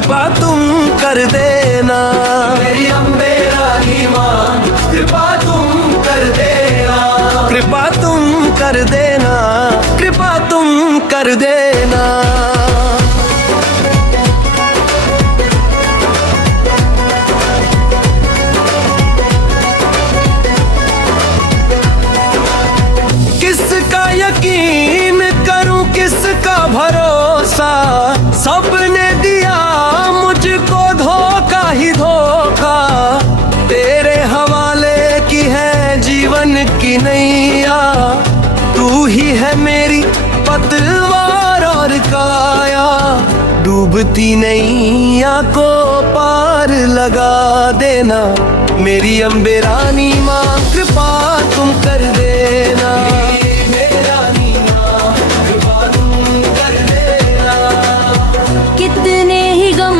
कृपा तुम कर देना। मेरी अम्बे रानी माँ कृपा तुम कर देना। कृपा तुम कर देना, कृपा तुम कर देना। किसका यकीन करूं किसका भरोसा, सबने दिया मुझको धोखा ही धोखा। तेरे हवाले की है जीवन की नैया, तू ही है मेरी पतवार और काया। डूबती नैया को पार लगा देना। मेरी अम्बे रानी माँ कृपा तुम कर देना। कितने ही गम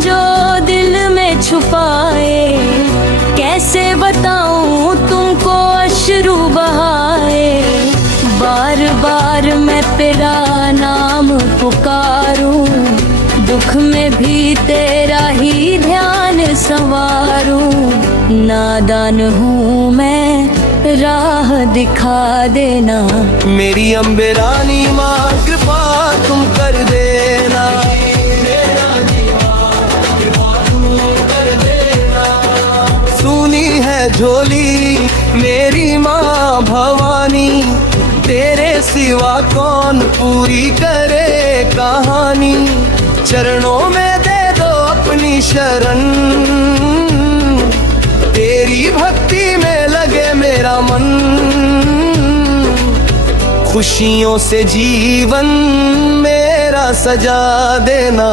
जो दिल में छुपाए, कैसे बताऊं तुमको अश्रु बहाए। बार बार मैं तेरा नाम पुकारूं, दुख में भी तेरा ही ध्यान संवारूं। नादान हूँ मैं राह दिखा देना। मेरी अम्बे रानी माँ कृपा तुम कर देना। सुनी है झोली मेरी माँ भवानी, तेरे सिवा कौन पूरी करे कहानी। चरणों में दे दो अपनी शरण, तेरी भक्ति में लगे मेरा मन। खुशियों से जीवन मेरा सजा देना।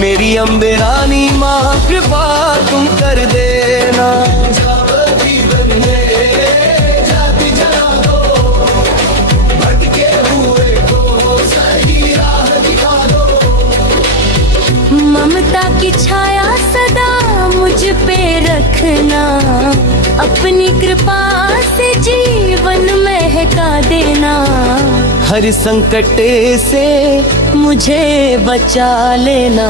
मेरी अम्बे रानी माँ कृपा तुम कर देना। ममता की छाया सदा मुझ पे रखना, अपनी कृपा से जीवन महका देना। हर संकट से मुझे बचा लेना।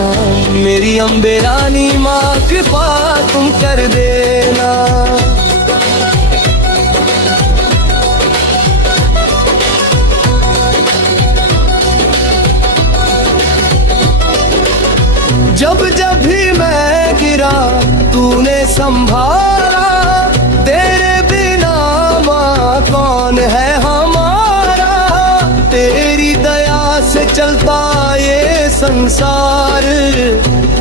मेरी अम्बे रानी माँ कृपा तुम कर देना। जब जब भी मैं गिरा तूने संभाला, तेरे बिना माँ कौन है हमारा। तेरी दया से चलता ये संसार,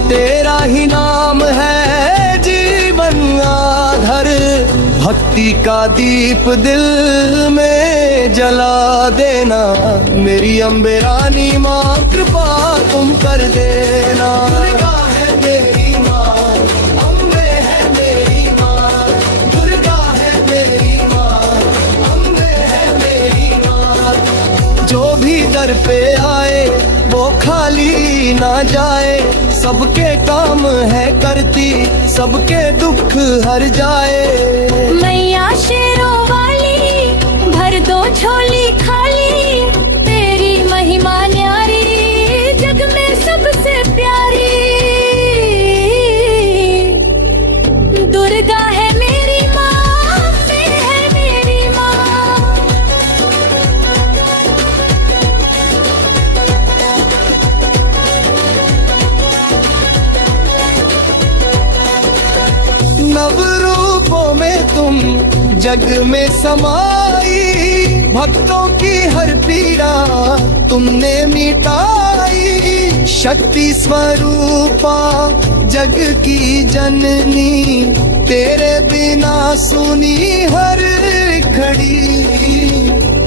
तेरा ही नाम है जीवन आधार। भक्ति का दीप दिल में जला देना। मेरी अम्बे रानी माँ कृपा तुम कर देना। दुर्गा है मेरी माँ, अम्बे है मेरी माँ। दुर्गा है मेरी माँ, अम्बे है मेरी माँ। जो भी दर पे आए वो खाली ना जाए, सबके काम है करती सबके दुख हर जाए। मैया शेरों वाली भर दो झोली खाली, तेरी महिमा न्यारी जग में सबसे प्यारी। दुर्गा है मेरी माँ, अम्बे है मेरी माँ। नव रूपों में तुम जग में समाई, भक्तों की हर पीड़ा तुमने मिटाई। शक्ति स्वरूपा जग की जननी, तेरे बिना सुनी हर घड़ी।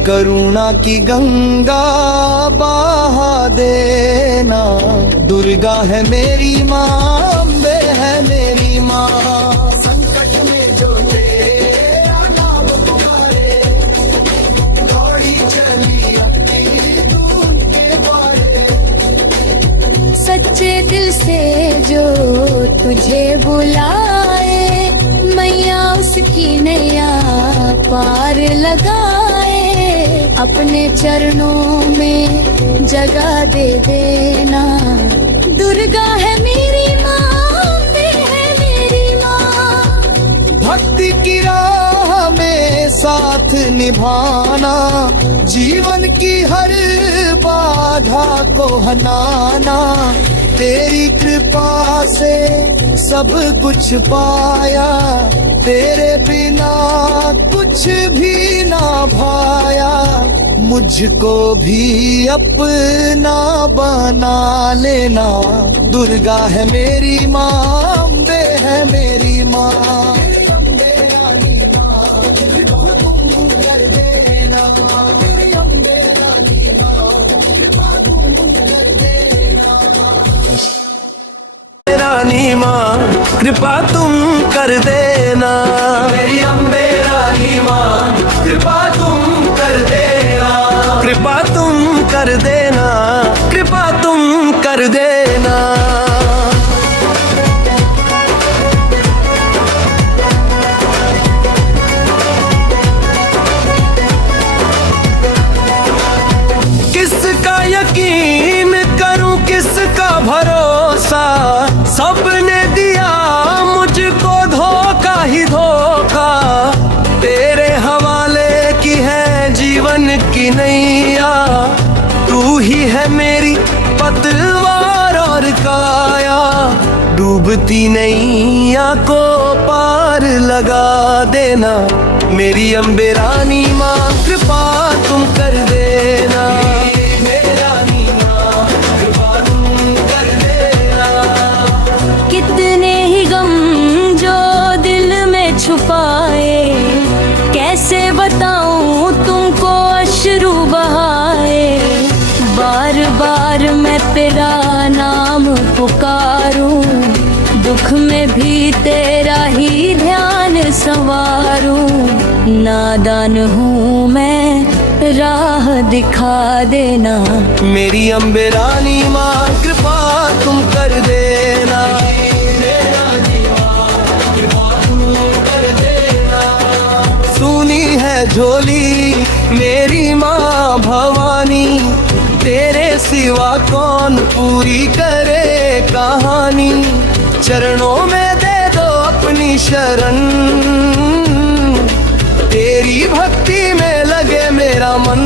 करुणा की गंगा बहा देना। दुर्गा है मेरी माँ, अम्बे है मेरी माँ। संकट में जो तेरा नाम पुकारे, दौड़ी चली अपनी धूम के द्वारे। सच्चे दिल से जो तुझे बुलाए, मैया उसकी नैया पार लगाए। अपने चरणों में जगह दे देना। दुर्गा है मेरी निभाना, जीवन की हर बाधा को हटाना। तेरी कृपा से सब कुछ पाया, तेरे बिना कुछ भी ना भाया। मुझको भी अपना बना लेना, दुर्गा है मेरी माँ, अम्बे है मेरी माँ। रानी माँ कृपा तुम कर देना, मेरी अम्बे रानी माँ कृपा तुम कर देना, कृपा तुम कर देना, कृपा तुम कर देना। किसका यकीन करूं किसका भरोसा, सबने दिया मुझको धोखा ही धोखा। तेरे हवाले की है जीवन की नैया, तू ही है मेरी पतवार और काया। डूबती नैया को पार लगा देना, मेरी अम्बे रानी माँ कृपा तुम कर देना। कितने ही गम जो दिल में छुपाए, कैसे बताऊं तुमको अश्रु बहाए। बार बार मैं तेरा नाम पुकारूं, दुख में भी तेरा ही ध्यान संवारूं। नादान हूँ मैं, राह दिखा देना, मेरी अम्बे रानी माँ कृपा तुम कर देना। सुनी है झोली मेरी माँ भवानी, तेरे सिवा कौन पूरी करे कहानी। चरणों में दे दो अपनी शरण, तेरी भक्ति में लगे मेरा मन।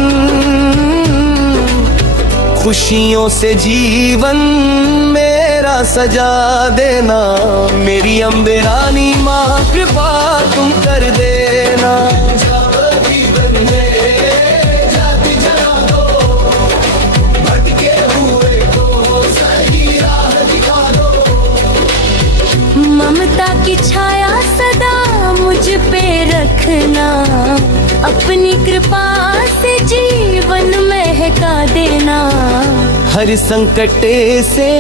खुशियों से जीवन मेरा सजा देना, मेरी अम्बे रानी माँ कृपा तुम कर देना। ममता की छाया सदा मुझ पे रखना, अपनी कृपा से जीवन महका देना। हर संकट से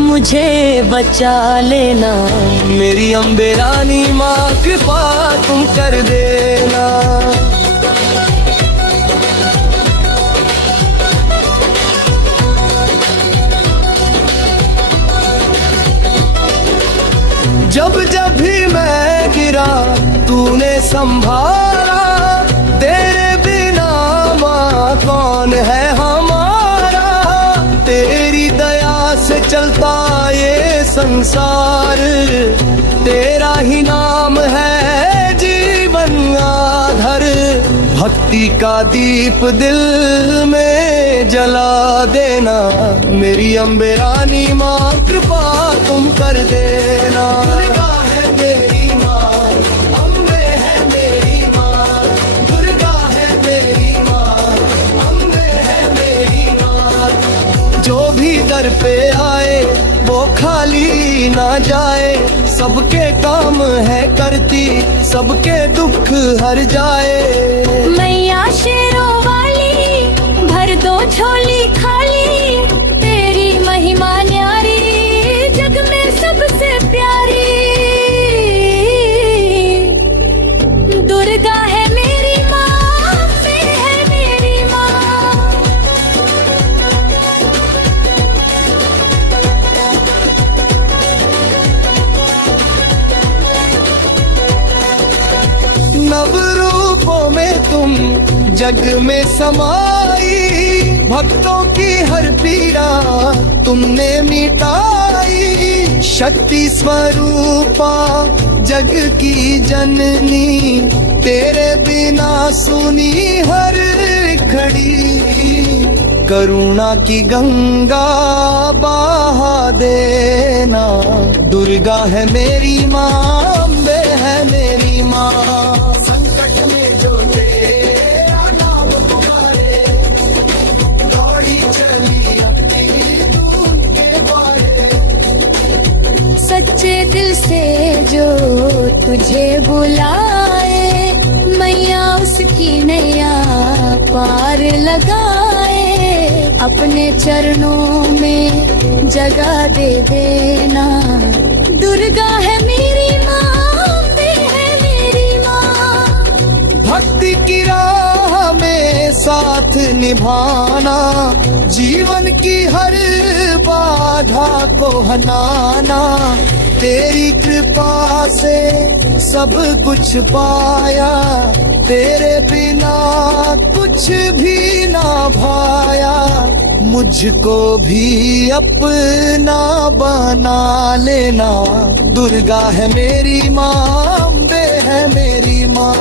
मुझे बचा लेना, मेरी अम्बे रानी माँ कृपा तुम कर देना। जब जब भी मैं गिरा तूने संभाला, तेरे बिना माँ कौन है हमारा। तेरी दया से चलता ये संसार, तेरा ही नाम है जीवन आधार। भक्ति का दीप दिल में जला देना, मेरी अम्बे रानी माँ कृपा तुम कर देना। दुर्गा है मेरी माँ, अम्बे है मेरी माँ। दुर्गा है मेरी माँ, अम्बे है मेरी माँ। जो भी दर पे आए वो खाली ना जाए, सबके काम है करती, सबके दुख हर जाए। मैया शेरों वाली भर दो झोली खाली, तेरी महिमा न्यारी जग में सबसे प्यारी। दुर्गा है मेरी माँ, अम्बे है मेरी माँ। नव रूपों में तुम जग में समाई, भक्तों की हर पीड़ा तुमने मिटाई। शक्ति स्वरूपा जग की जननी, तेरे बिना सुनी हर घड़ी करुणा की गंगा बहा देना। दुर्गा है मेरी माँ, अम्बे है मेरी माँ। संकट में जो तेरा नाम पुकारे, दौड़ी चली अपनी धूम के द्वारे। सच्चे दिल से जो तुझे बुलाए, मैया उसकी नैया पार लगाए। अपने चरणों में जगह दे देना। दुर्गा है मेरी माँ, अम्बे है मेरी माँ। भक्ति की राह में साथ निभाना, जीवन की हर बाधा को हटाना। तेरी कृपा से सब कुछ पाया, तेरे बिना कुछ भी ना भाया। मुझको भी अपना बना लेना। दुर्गा है मेरी माँ, अम्बे है मेरी माँ।